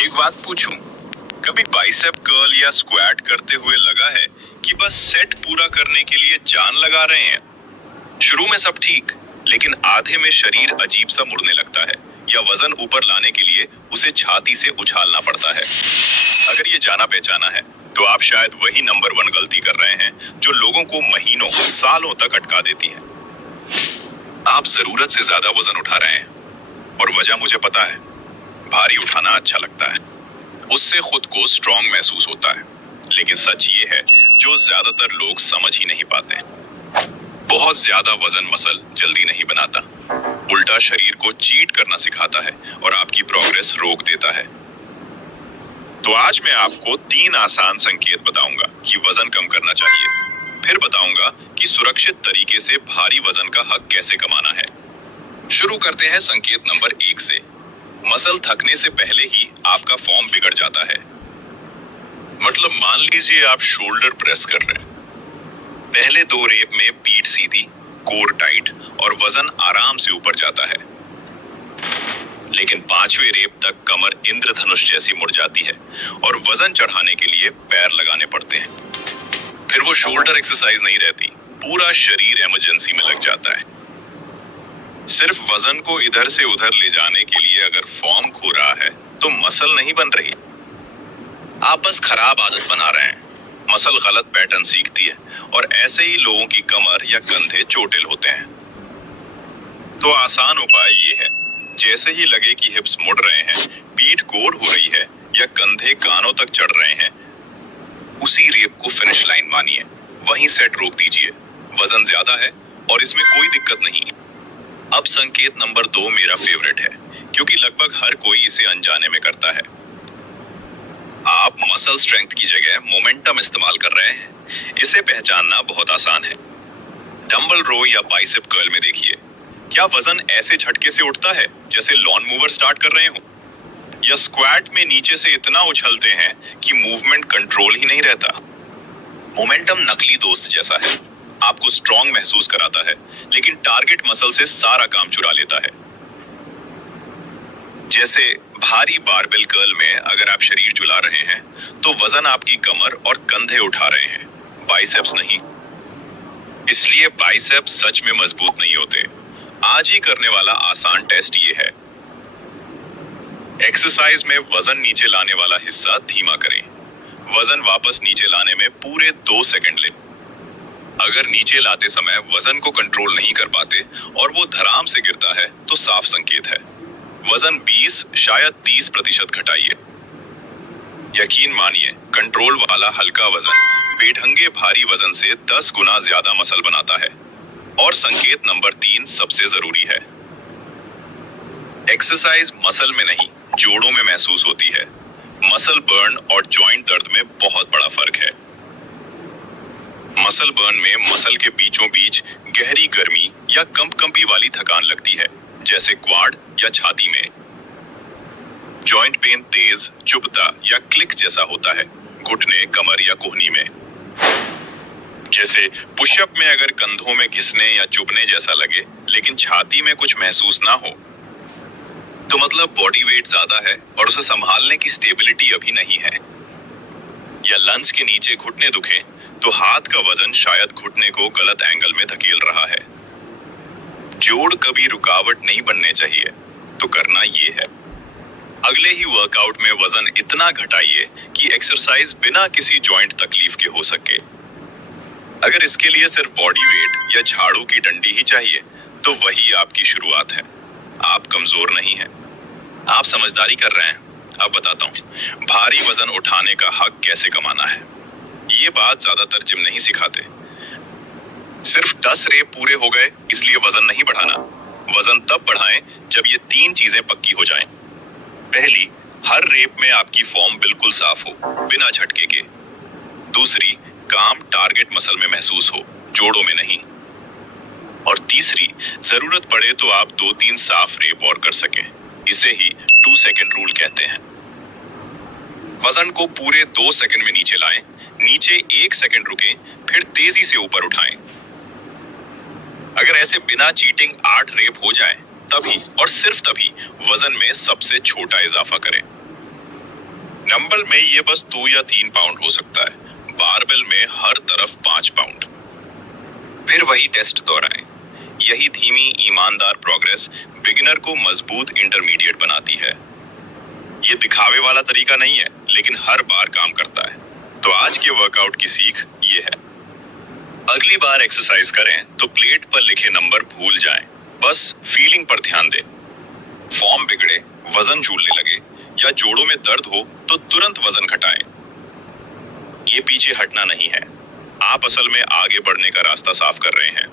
एक बात पूछूं, कभी बाइसेप कर्ल या स्क्वाट करते हुए लगा है कि बस सेट पूरा करने के लिए जान लगा रहे हैं? शुरू में सब ठीक, लेकिन आधे में शरीर अजीब सा मुड़ने लगता है या वजन ऊपर लाने के लिए उसे छाती से उछालना पड़ता है। अगर ये जाना पहचाना है तो आप शायद वही नंबर 1 गलती कर रहे हैं जो लोगों को महीनों सालों तक अटका देती है। आप जरूरत से ज्यादा वजन उठा रहे हैं और वजह मुझे पता है। भारी उठाना अच्छा लगता है, उससे खुद को स्ट्रांग महसूस होता है, लेकिन सच ये है जो ज्यादातर लोग समझ ही नहीं पाते। बहुत ज्यादा वजन मसल जल्दी नहीं बनाता, उल्टा शरीर को चीट करना सिखाता है और आपकी प्रोग्रेस रोक देता है। तो आज मैं आपको 3 आसान संकेत बताऊंगा कि वजन कम करना चाहिए। फिर बताऊंगा कि सुरक्षित तरीके से भारी वजन का हक कैसे कमाना है। शुरू करते हैं संकेत नंबर 1 से। मसल थकने से पहले ही आपका फॉर्म बिगड़ जाता है। मतलब मान लीजिए आप शोल्डर प्रेस कर रहे हैं, पहले 2 रेप में पीठ सीधी, कोर टाइट और वजन आराम से ऊपर जाता है, लेकिन 5वें रेप तक कमर इंद्रधनुष जैसी मुड़ जाती है और वजन चढ़ाने के लिए पैर लगाने पड़ते हैं। फिर वो शोल्डर एक्सरसाइज नहीं रहती, पूरा शरीर इमरजेंसी में लग जाता है। सिर्फ वजन को इधर से उधर ले जाने के लिए अगर फॉर्म खो रहा है तो मसल नहीं बन रही, आप बस खराब आदत बना रहे हैं। मसल गलत पैटर्न सीखती है और ऐसे ही लोगों की कमर या कंधे चोटिल होते हैं। तो आसान उपाय ये है, जैसे ही लगे कि हिप्स मुड़ रहे हैं, पीठ गोल हो रही है या कंधे कानों तक चढ़ रहे हैं, उसी रेप को फिनिश लाइन मानिए, वहीं सेट रोक दीजिए। वजन ज्यादा है और इसमें कोई दिक्कत नहीं। अब संकेत नंबर 2 मेरा फेवरेट है, क्योंकि लगभग हर कोई इसे अनजाने में करता है। आप मसल स्ट्रेंथ की जगह मोमेंटम इस्तेमाल कर रहे हैं। इसे पहचानना बहुत आसान है। डंबल रो या बाइसेप कर्ल में देखिए, क्या वजन ऐसे झटके से उठता है जैसे लॉन मूवर स्टार्ट कर रहे हो, या स्क्वाट में नीचे से इतना उछलते हैं कि मूवमेंट कंट्रोल ही नहीं रहता। मोमेंटम नकली दोस्त जैसा है, आपको स्ट्रांग महसूस कराता है, लेकिन टारगेट मसल से सारा काम चुरा लेता है। जैसे भारी बारबेल कर्ल में अगर आप शरीर झुला रहे हैं तो वजन आपकी कमर और कंधे उठा रहे हैं, बाइसेप्स नहीं। इसलिए बाइसेप्स सच में मजबूत नहीं होते। आज ही करने वाला आसान टेस्ट ये है, एक्सरसाइज में वजन नीचे लाने वाला हिस्सा धीमा करें। वजन वापस नीचे लाने में पूरे 2 सेकंड लें। अगर नीचे लाते समय वजन को कंट्रोल नहीं कर पाते और वो धड़ाम से गिरता है तो साफ संकेत है। वजन 20 शायद 30% घटाइए। यकीन मानिए, कंट्रोल वाला हल्का वजन बेढंगे भारी वजन से 10 गुना ज्यादा मसल बनाता है। और संकेत नंबर 3 सबसे जरूरी है। एक्सरसाइज मसल में नहीं, जोड़ों में महसूस होती है। मसल बर्न और जॉइंट दर्द में बहुत बड़ा फर्क है। मसल बर्न में मसल के बीचों बीच गहरी गर्मी या कंपकंपी वाली थकान लगती है, जैसे क्वाड या छाती में। जॉइंट पेन तेज, चुभता या क्लिक जैसा होता है, घुटने, कमर या कोहनी में। जैसे पुशअप में अगर कंधों में घिसने या चुभने जैसा लगे लेकिन छाती में कुछ महसूस ना हो, तो मतलब बॉडी वेट ज्यादा है और उसे संभालने की स्टेबिलिटी अभी नहीं है। या लंज के नीचे घुटने दुखे तो हाथ का वजन शायद घुटने को गलत एंगल में धकेल रहा है। जोड़ कभी रुकावट नहीं बनने चाहिए, तो करना ये है, अगले ही वर्कआउट में वजन इतना घटाइए कि एक्सरसाइज बिना किसी जॉइंट तकलीफ के हो सके। अगर इसके लिए सिर्फ बॉडी वेट या झाड़ू की डंडी ही चाहिए तो वही आपकी शुरुआत है। आप कमजोर नहीं हैं, आप समझदारी कर रहे हैं। अब बताता हूँ भारी वजन उठाने का हक कैसे कमाना है। ये बात ज्यादातर जिम नहीं सिखाते। सिर्फ 10 रेप पूरे हो गए इसलिए वजन नहीं बढ़ाना। वजन तब बढ़ाएं जब ये 3 चीजें पक्की हो जाएं। पहली, हर रेप में आपकी फॉर्म बिल्कुल साफ हो, बिना झटके के। दूसरी, काम टारगेट मसल में महसूस हो, जोड़ों में नहीं। और तीसरी, जरूरत पड़े तो आप 2-3 साफ रेप और कर सकें। इसे ही 2 सेकंड रूल कहते हैं। वजन को पूरे 2 सेकंड में नीचे लाएं, नीचे 1 सेकंड रुकें, फिर तेजी से ऊपर उठाएं। अगर ऐसे बिना चीटिंग 8 रेप हो जाए, तभी और सिर्फ तभी वजन में सबसे छोटा इजाफा करें। डंबल में ये बस 2 या 3 पाउंड हो सकता है, बारबेल में हर तरफ 5 पाउंड। फिर वही टेस्ट दोहराएं। यही धीमी ईमानदार प्रोग्रेस बिगिनर को मजबूत इंटरमीडिएट बनाती है। ये दिखावे वाला तरीका नहीं है, लेकिन हर बार काम करता है। तो आज के वर्कआउट की सीख ये है, अगली बार एक्सरसाइज करें तो प्लेट पर लिखे नंबर भूल जाएं, बस फीलिंग पर ध्यान दें। फॉर्म बिगड़े, वजन झूलने लगे या जोड़ों में दर्द हो तो तुरंत वजन घटाएं। ये पीछे हटना नहीं है, आप असल में आगे बढ़ने का रास्ता साफ कर रहे हैं।